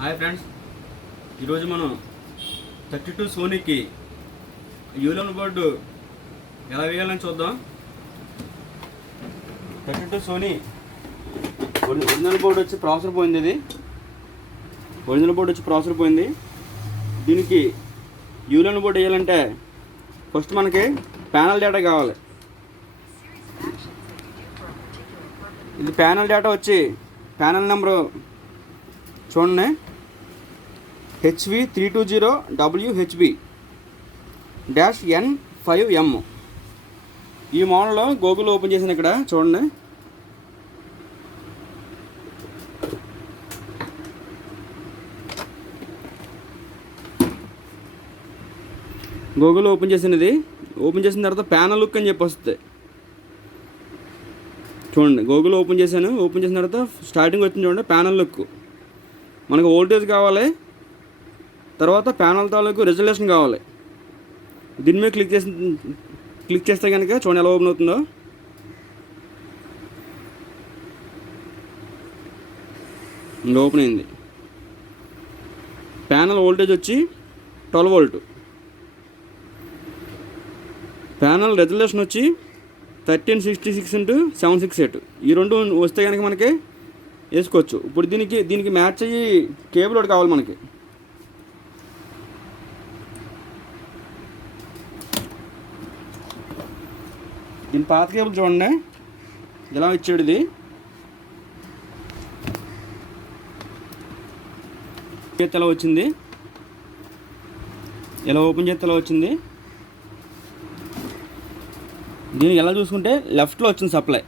Hi friends, ఈరోజు మనం 32 సోనీకి యూలన్ board ఎలా వేయాలని చూద్దాం. 32 సోనీ ఒరిజినల్ బోర్డు వచ్చి ప్రాసెసర్ పోయింది. దీనికి యూలన్ బోర్డు వేయాలంటే ఫస్ట్ మనకి ప్యానల్ డేటా కావాలి. ఇది ప్యానల్ డేటా వచ్చి ప్యానల్ నెంబరు చూడండి, HV320WHB-N5M. ఈ మోడల్లో గూగుల్ ఓపెన్ చేసిన ఇక్కడ చూడండి. గూగుల్ ఓపెన్ చేసిన తర్వాత ప్యానల్ లుక్ అని చెప్పి వస్తుంది. చూడండి, గూగుల్ ఓపెన్ చేసిన తర్వాత స్టార్టింగ్ వచ్చింది చూడండి, ప్యానల్ లుక్. మనకు వోల్టేజ్ కావాలి, తర్వాత ప్యానల్ తాలూకు రెజల్యూషన్ కావాలి. దీని మీద క్లిక్ చేస్తే కనుక చూడండి ఎలా ఓపెన్ అవుతుందో. ఓపెన్ అయింది. ప్యానల్ వోల్టేజ్ వచ్చి 12 వోల్ట్. ప్యానల్ రెజల్యూషన్ వచ్చి 1366x768. ఈ రెండు వస్తే కనుక మనకి వేసుకోవచ్చు. ఇప్పుడు దీనికి మ్యాచ్ అయ్యి కేబుల్ ఒకటి కావాలి మనకి. దీని పాత కేబుల్ చూడండి ఎలా ఇచ్చాడు. ఇది ఎలా వచ్చింది, ఎలా ఓపెన్ చేస్తే ఎలా వచ్చింది. దీనికి ఎలా చూసుకుంటే లెఫ్ట్లో వచ్చింది సప్లై.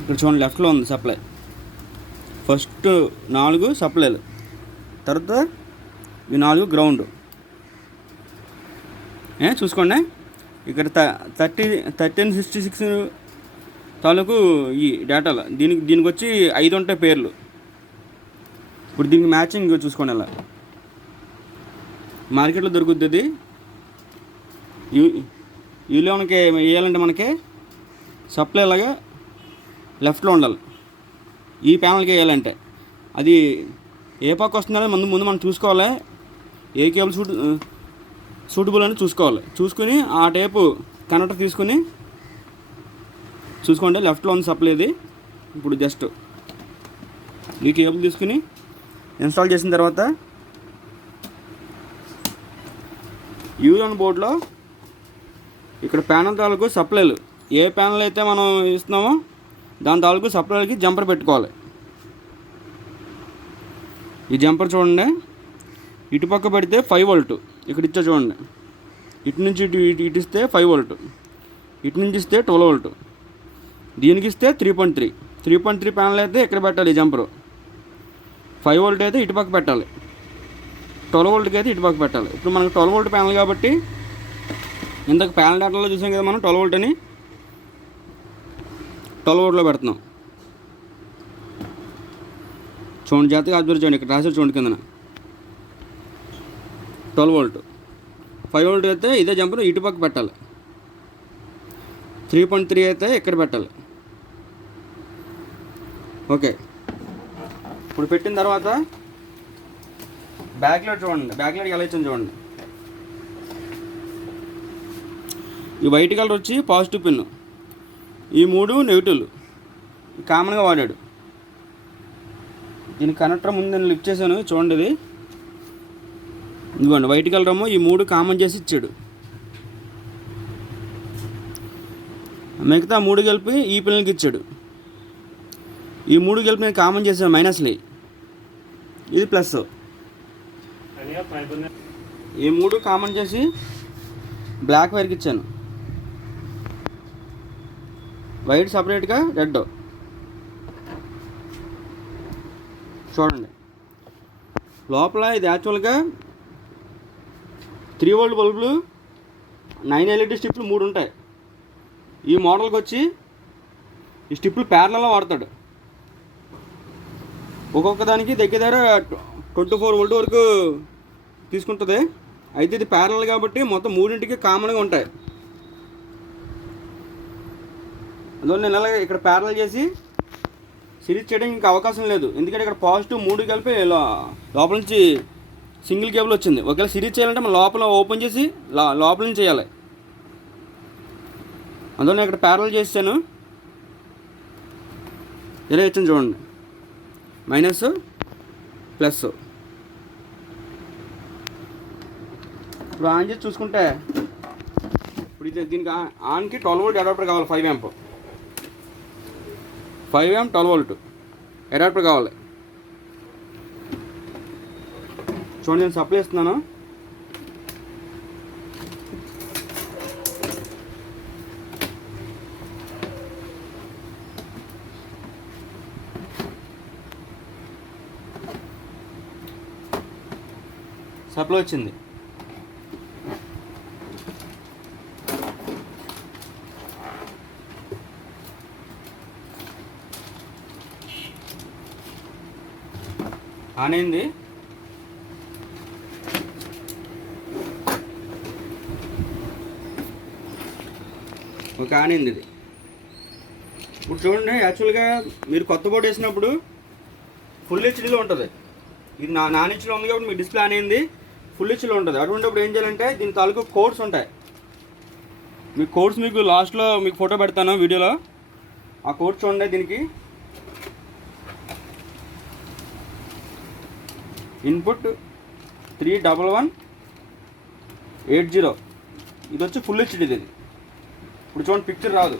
ఇక్కడ చూడండి లెఫ్ట్లో ఉంది సప్లై. ఫస్ట్ 4 సప్లైలు, తర్వాత ఈ 4 గ్రౌండ్. చూసుకోండి ఇక్కడ 1366 తాలూకు ఈ డేటాలు. దీనికి వచ్చి 5 ఉంటాయి పేర్లు. ఇప్పుడు దీనికి మ్యాచింగ్ చూసుకోండి. అలా మార్కెట్లో దొరుకుతుంది. యూలోన్కి వేయాలంటే మనకి సప్లై లాగా లెఫ్ట్లో ఉండాలి. ఈ ప్యానల్కి వేయాలంటే అది ఏ పక్క వస్తుందని ముందు మనం చూసుకోవాలి. ఏ కేబుల్ సూటబుల్ అని చూసుకోవాలి. చూసుకుని ఆ టైపు కనెక్టర్ తీసుకుని చూసుకోండి లెఫ్ట్లో ఉంది సప్లై. ఇది ఇప్పుడు జస్ట్ ఈ కేబుల్ తీసుకుని ఇన్స్టాల్ చేసిన తర్వాత యూలన్ బోర్డులో ఇక్కడ ప్యానల్ తాలూకు సప్లైలు ఏ ప్యానల్ అయితే మనం ఇస్తున్నామో దాని తాలూకు సప్లైలకి జంపర్ పెట్టుకోవాలి. ఈ జంపర్ చూడండి, ఇటుపక్క పెడితే 5 వోల్ట్. ఇక్కడ ఇచ్చా చూడండి, ఇటు నుంచి ఇటు ఇస్తే 5 వోల్ట్, ఇటు నుంచి ఇస్తే 12 వోల్ట్. దీనికి ఇస్తే 3.3 ప్యానల్ అయితే ఇక్కడ పెట్టాలి. ఈ జంపరు 5 వోల్ట్ అయితే ఇటుపక్క పెట్టాలి, 12 వోల్ట్కి అయితే ఇటుపక్క పెట్టాలి. ఇప్పుడు మనకు 12 వోల్ట్ ప్యానల్ కాబట్టి ఇంతకు ప్యానల్ డేటాలో చూసాం కదా మనం 12 వోల్ట్ అని. 12 వోల్ట్లో పెడుతున్నాం. చూడండి, జాగ్రత్తగా అబ్జర్వ్ చేయండి. ఇక్కడ రాసారు చూడండి కిందన 12 వోల్ట్. 5 వోల్ట్ అయితే ఇదే జంపర్ ఇటుపక్క పెట్టాలి. 3.3 అయితే ఇక్కడ పెట్టాలి. ఓకే, ఇప్పుడు పెట్టిన తర్వాత బ్యాక్ లైట్ చూడండి. బ్యాక్ లైట్ ఎలా ఇచ్చింది చూడండి. ఈ వైట్ కలర్ వచ్చి పాజిటివ్ పిన్, ఈ 3 నెగిటివ్లు కామన్గా వాడాడు. దీని కనెక్టర్ ముందు నేను లిఫ్ట్ చేశాను చూడండి. ఇది ఇదిగోండి వైట్ కలర్ ఏమో ఈ 3 కామన్ చేసి ఇచ్చాడు. మిగతా 3 కలిపి ఈ పిల్లలకి ఇచ్చాడు. ఈ 3 కలిపి నేను కామన్ చేశాను మైనస్లే, ఇది ప్లస్. ఈ 3 కామన్ చేసి బ్లాక్ వైర్కి ఇచ్చాను. వైట్ సపరేట్గా రెడ్. చూడండి లోపల ఇది యాక్చువల్గా 3 వోల్ట్ బల్బులు 9 LED స్టిప్లు 3 ఉంటాయి. ఈ మోడల్కి వచ్చి ఈ స్టిప్లు ప్యారలలో వాడతాడు. ఒక్కొక్క దానికి దగ్గర 24 వోల్ట్ వరకు తీసుకుంటుంది. అయితే ఇది ప్యారలల్ కాబట్టి మొత్తం 3ంటికి కామన్గా ఉంటాయి. అందువల్ల నేను అలాగే ఇక్కడ ప్యారలల్ చేసి సిరీస్ చేయడానికి ఇంకా అవకాశం లేదు, ఎందుకంటే ఇక్కడ పాజిటివ్ 3 కలిపి లోపల నుంచి సింగిల్ కేబుల్ వచ్చింది. ఒకవేళ సిరీస్ చేయాలంటే మనం లోపల ఓపెన్ చేసి లోపల నుంచి చేయాలి. అందులో ఇక్కడ ప్యారల్ చేసాను, ఇలా ఇచ్చాను చూడండి, మైనస్ ప్లస్. ఇప్పుడు ఆన్ చేసి చూసుకుంటే ఇప్పుడు దీనికి ఆన్కి 12 వోల్ట్ అడాప్టర్ కావాలి. 5 amp 12 వోల్ట్ అడాప్టర్ కావాలి. చూడండి, నేను సప్లై ఇస్తున్నాను. సప్లై వచ్చింది. ఆన్ అయింది. ఒక ఆన్ అయింది ఇది. ఇప్పుడు చూడండి, యాక్చువల్గా మీరు కొత్త బోర్డు వేసినప్పుడు ఫుల్ హెచ్డీలో ఉంటుంది. ఇది నాన్ హెచ్డీలో ఉంది కాబట్టి మీ డిస్ప్లే ఆన్ అయింది, ఫుల్ హెచ్డీలో ఉంటుంది. అటువంటిప్పుడు ఏం చేయాలంటే దీని తాలూకు కోడ్స్ ఉంటాయి. మీ కోడ్స్ మీకు లాస్ట్లో మీకు ఫోటో పెడతాను వీడియోలో. ఆ కోడ్స్ చూడండి. దీనికి ఇన్పుట్ 31180, ఇది వచ్చి ఫుల్ హెచ్డీ. ఇది ఇప్పుడు చూడండి, పిక్చర్ రాదు,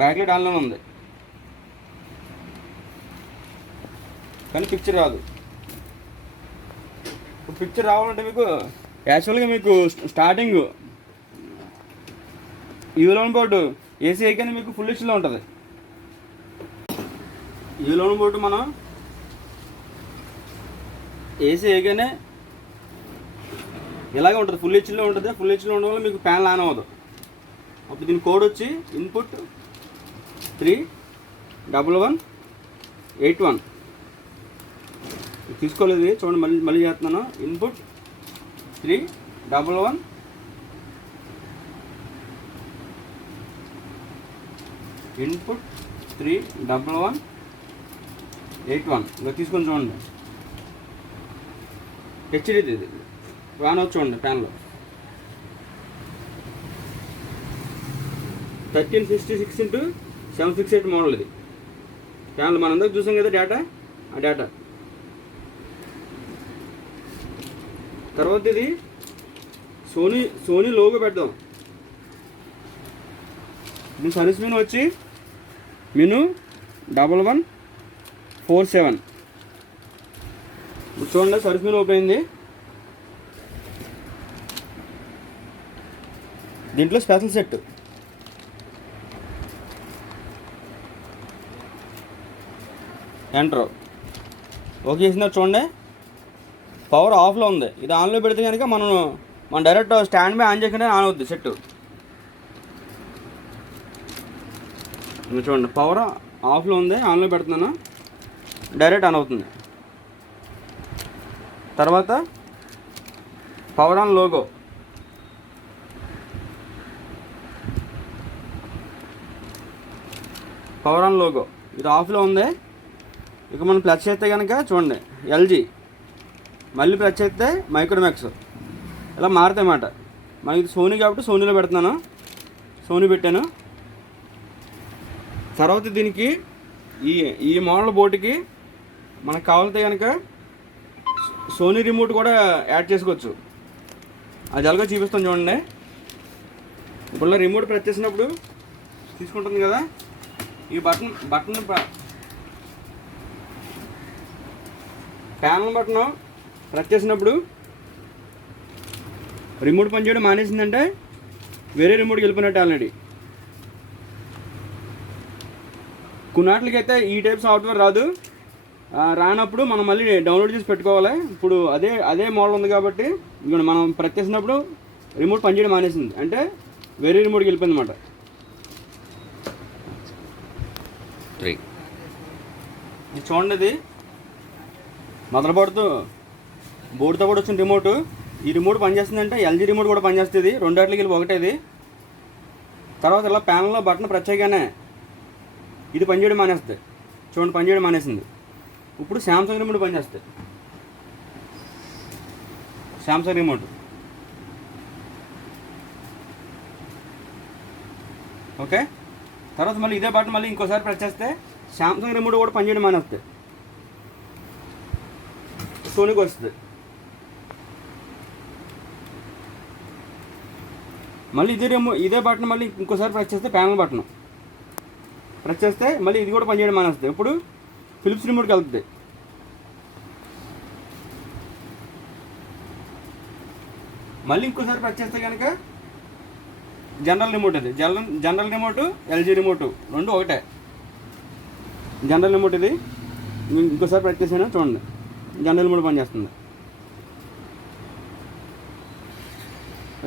బ్యాక్లైట్ ఆన్లోనే ఉంది కానీ పిక్చర్ రాదు. ఇప్పుడు పిక్చర్ రావాలంటే మీకు యాక్చువల్గా మీకు స్టార్టింగ్ యూలోన్ బోర్డు ఏసీ అయితేనే మీకు ఫుల్ హెచ్డీలో ఉంటుంది. యూలోన్ బోర్డు మనం ఏసీ అయితేనే ఇలాగే ఉంటుంది, ఫుల్ హెచ్డీలో ఉంటుంది. ఫుల్ హెచ్డీలో ఉండడం వల్ల మీకు ప్యానల్ ఆన్ అవ్వదు. అప్పుడు దీని కోడ్ వచ్చి ఇన్పుట్ 31181. తీసుకోలేదు, చూడండి, మళ్ళీ చేస్తున్నాను. ఇన్పుట్ 311 ఇన్పుట్ 31181 ఇలా తీసుకొని చూడండి. హెచ్డీ ఇది ఆన్ అవుతుంది చూడండి. ప్యాన్లో 1366x768 మోడల్ ఇది ప్యాన్లు. మనందరికి చూసాం కదా డేటా, ఆ డేటా. తర్వాత ఇది సోనీ లోగో పెడదాం. దీని సర్వీస్ మెనూ వచ్చి మెనూ 1147. చూడండి, సర్వీస్ మెనూ ఓపెన్ అయింది. దీంట్లో స్పెషల్ సెట్ ఎంటర్ ఓకే చేసిన చూడండి. పవర్ ఆఫ్లో ఉంది. ఇది ఆన్లో పెడితే కనుక మనం డైరెక్ట్ స్టాండ్ బై ఆన్ చేయకుండా ఆన్ అవుద్ది సెట్. చూడండి, పవర్ ఆఫ్లో ఉంది, ఆన్లో పెడుతున్నాను, డైరెక్ట్ ఆన్ అవుతుంది. తర్వాత power on logo, power on logo ఇది ఆఫ్లో ఉంది. ఇక మనం ప్లస్ చేస్తే కనుక చూడండి ఎల్జీ, మళ్ళీ ప్లస్ చేస్తే మైక్రోమాక్స్, ఇలా మారుతాయి అన్నమాట. మనకి సోనీ కాబట్టి సోనీలో పెడుతున్నాను, సోనీ పెట్టాను. తర్వాత దీనికి ఈ మోడల్ బోర్డుకి మనకు కావాలితే కనుక సోనీ రిమోట్ కూడా యాడ్ చేసుకోవచ్చు. అది ఎలాగో చూపిస్తాను చూడండి. ఇప్పుడు రిమోట్ ప్రెస్ చేసినప్పుడు తీసుకుంటుంది కదా, ఈ బటన్ ప్యానల్ బటన్ ప్రెస్ చేసినప్పుడు రిమోట్ పనిచేయడం మానేసిందంటే వేరే రిమోట్కి వెళ్ళిపోయినట్టు ఆల్రెడీ. కొన్నాట్లకి అయితే ఈ టైప్ సాఫ్ట్వేర్ రాదు, రానప్పుడు మనం మళ్ళీ డౌన్లోడ్ చేసి పెట్టుకోవాలి. ఇప్పుడు అదే మోడల్ ఉంది కాబట్టి ఇప్పుడు మనం ప్రెస్ చేసినప్పుడు రిమోట్ పనిచేయడం మానేసింది అంటే వేరే రిమోట్కి వెళ్ళిపోయింది అన్నమాట. ఇది చూడండి, ఇది మదర్ బోర్డుతో కూడా వచ్చిన రిమోట్. ఈ రిమోట్ పనిచేస్తుందంటే ఎల్జీ రిమోట్ కూడా పనిచేస్తుంది, రెండాట్లకి వెళ్ళి ఒకటేది. తర్వాత ఇలా ప్యానల్లో బటన్ ప్రెస్ చేయగానే ఇది పనిచేయడం మానేస్తుంది. చూడండి, పనిచేయడం మానేసింది. ఇప్పుడు శాంసంగ్ రిమోట్ పనిచేస్తుంది. Samsung remote okay. తర్వాత మళ్ళీ ఇదే బటన్ మళ్ళీ ఇంకోసారి ప్రెస్ చేస్తే శాంసంగ్ రిమోట్ కూడా పనిచేయడం మానేస్తుంది, సోనీకి వస్తుంది. మళ్ళీ ఇదే బటన్ మళ్ళీ ఇంకోసారి ప్రెస్ చేస్తే ప్యానల్ బటన్ ప్రెస్ చేస్తే మళ్ళీ ఇది కూడా పనిచేయడం మానేస్తుంది. ఇప్పుడు ఫిలిప్స్ రిమోట్కి వెళ్తుంది. మళ్ళీ ఇంకోసారి ప్రెస్ చేస్తే కనుక జనరల్ రిమోట్, ఇది జనరల్ రిమోటు ఎల్జీ రిమోటు రెండు ఒకటే. జనరల్ రిమోట్ ఇది ఇంకోసారి ప్రెస్ చేసాను చూడండి, జనరల్ రిమోట్ పనిచేస్తుంది.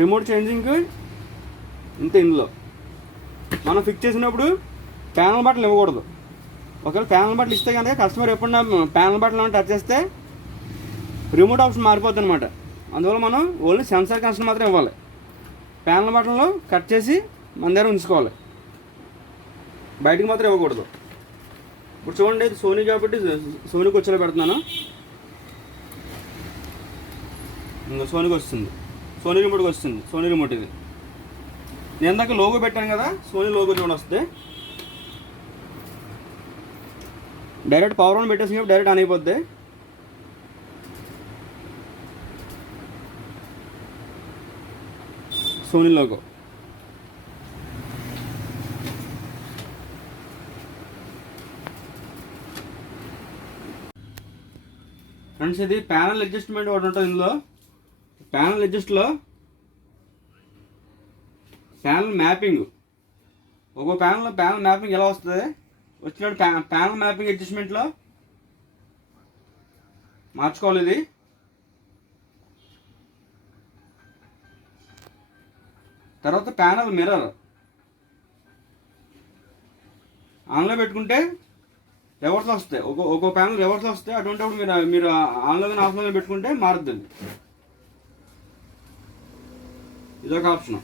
రిమోట్ చేంజింగ్ ఇంతే. ఇందులో మనం ఫిక్స్ చేసినప్పుడు ప్యానల్ బటన్ ఇవ్వకూడదు. ఒకవేళ ప్యానల్ బటన్ ఇస్తే కనుక కస్టమర్ ఎప్పుడన్నా ప్యానల్ బటన్ టచ్ చేస్తే రిమోట్ ఆప్షన్ మారిపోద్ది అనమాట. అందువల్ల మనం ఓన్లీ సెన్సార్ కనెక్షన్ మాత్రం ఇవ్వాలి. ప్యానల్ బటన్లో కట్ చేసి మన దగ్గర ఉంచుకోవాలి, బయటికి మాత్రం ఇవ్వకూడదు. ఇప్పుడు చూడండి, ఇది సోనీ కాబట్టి సోనీకి వచ్చేలా పెడుతున్నాను. ఇంకా సోనీకి వస్తుంది, సోనీ రిమోట్కి వస్తుంది. సోనీ రిమోట్ ఇది. నేను ఇందాక లోగో పెట్టాను కదా, సోనీ లోగో చూడండి వస్తే డైరెక్ట్ పవర్ ఆన్ పెట్టేసి డైరెక్ట్ ఆన్ అయిపోద్ది. Sony logo. ఫ్రెండ్స్, ఇది ప్యానల్ అడ్జస్ట్మెంట్ ఒకటి ఉంటుంది ఇందులో. ప్యానల్ అడ్జస్ట్లో ప్యానల్ మ్యాపింగ్, ఒక్కో ప్యానల్ మ్యాపింగ్ ఎలా వస్తుంది వచ్చినట్టు ప్యానల్ మ్యాపింగ్ అడ్జస్ట్మెంట్లో మార్చుకోవాలి. ఇది తర్వాత ప్యానల్ మిర్రర్ ఆన్లో పెట్టుకుంటే రివర్స్లో వస్తాయి, ఒక్కో ప్యానల్ రివర్స్లో వస్తాయి. అటువంటిప్పుడు మీరు ఆన్లో కానీ ఆఫ్లో కానీ పెట్టుకుంటే మారుద్ది. ఇదొక ఆప్షన్.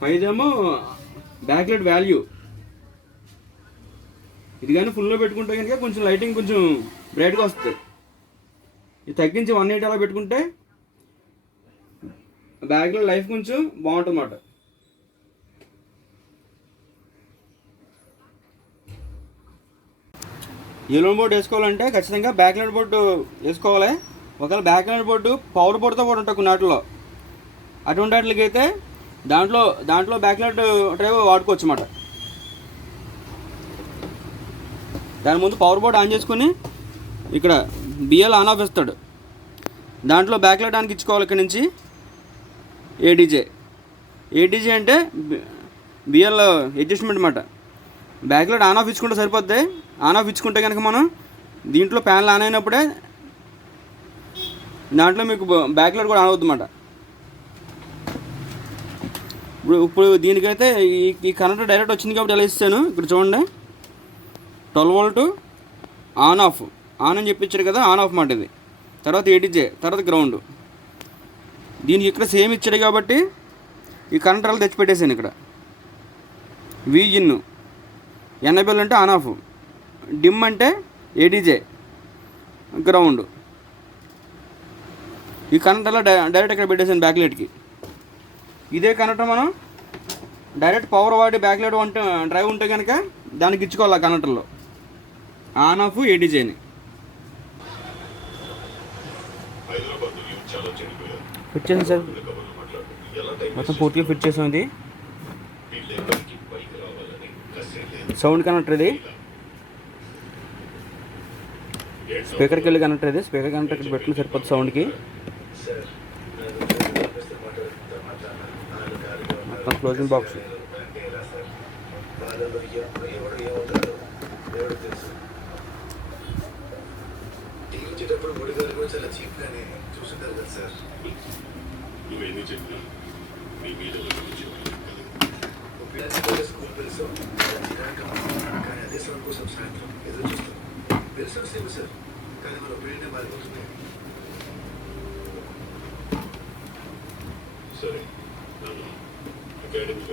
పైదేమో backlight value. ఇది కానీ ఫుల్లో పెట్టుకుంటే కనుక కొంచెం లైటింగ్ కొంచెం బ్రైట్గా వస్తుంది. ఇది తగ్గించి 180 అలా పెట్టుకుంటే బ్యాక్లైట్ లైఫ్ కొంచెం బాగుంటుంది అన్నమాట. ఎల్లో బోర్డు వేసుకోవాలంటే ఖచ్చితంగా బ్యాక్లైట్ బోర్డు వేసుకోవాలి. ఒకవేళ బ్యాక్లైట్ బోర్డు పవర్ బోర్డుతో కూడా ఉంటాయి కొన్ని వాటిలో. అటువంటి వాటికి అయితే దాంట్లో బ్యాక్లైట్ డ్రైవ్ వాడుకోవచ్చు అన్నమాట. దాని ముందు పవర్ బోర్డ్ ఆన్ చేసుకొని ఇక్కడ బిఎల్ ఆన్ ఆఫ్ ఇస్తాడు. దాంట్లో బ్యాక్లైట్ ఆన్కి ఇచ్చుకోవాలి. ఇక్కడ నుంచి ఏడీజే అంటే బిఎల్ అడ్జస్ట్మెంట్ అన్నమాట. బ్యాక్లైట్ ఆన్ ఆఫ్ ఇచ్చుకుంటే సరిపోద్ది. ఆన్ ఆఫ్ ఇచ్చుకుంటే కనుక మనం దీంట్లో ప్యానల్ ఆన్ అయినప్పుడే దాంట్లో మీకు బ్యాక్లైట్ కూడా ఆన్ అవుతుంది అన్నమాట. ఇప్పుడు దీనికైతే ఈ కనెక్టర్ డైరెక్ట్ వచ్చింది కాబట్టి ఎలా ఇస్తాను ఇక్కడ చూడండి. 12 వోల్ట్ ఆన్ ఆఫ్ అని చెప్పించారు కదా, ఆన్ ఆఫ్ మాట ఇది. తర్వాత ఏడీజే, తర్వాత గ్రౌండ్. దీనికి ఇక్కడ సేమ్ ఇచ్చాడు కాబట్టి ఈ కనెక్టర్ అలా తెచ్చిపెట్టేసాను ఇక్కడ. ఇన్ ఎన్ఐబిఎల్ అంటే ఆన్ ఆఫ్, డిమ్ అంటే ఏడీజే, గ్రౌండ్. ఈ కనెక్టర్ అలా డైరెక్ట్ ఇక్కడ పెట్టేసాను బ్యాక్లైట్కి. ఇదే కనెక్టర్ మనం డైరెక్ట్ పవర్ వాడి బ్యాక్లైట్ డ్రైవ్ ఉంటే కనుక దానికి ఇచ్చుకోవాలి. ఆ కనెక్టర్లో ఆన్ ఆఫ్ ఏడీజేని. ఫిట్ చేసాం సార్, మొత్తం పూర్తిగా ఫిట్ చేసాం. ఇది సౌండ్ కనెక్టర్, ఇది స్పీకర్కి వెళ్ళి కనెక్టర్. ఇది స్పీకర్ కనెక్టర్ ఇక్కడ పెట్టుకుని సరిపోతుంది సౌండ్కి. మొత్తం క్లోజింగ్ బాక్స్. సరే నన్ను గైడెన్స్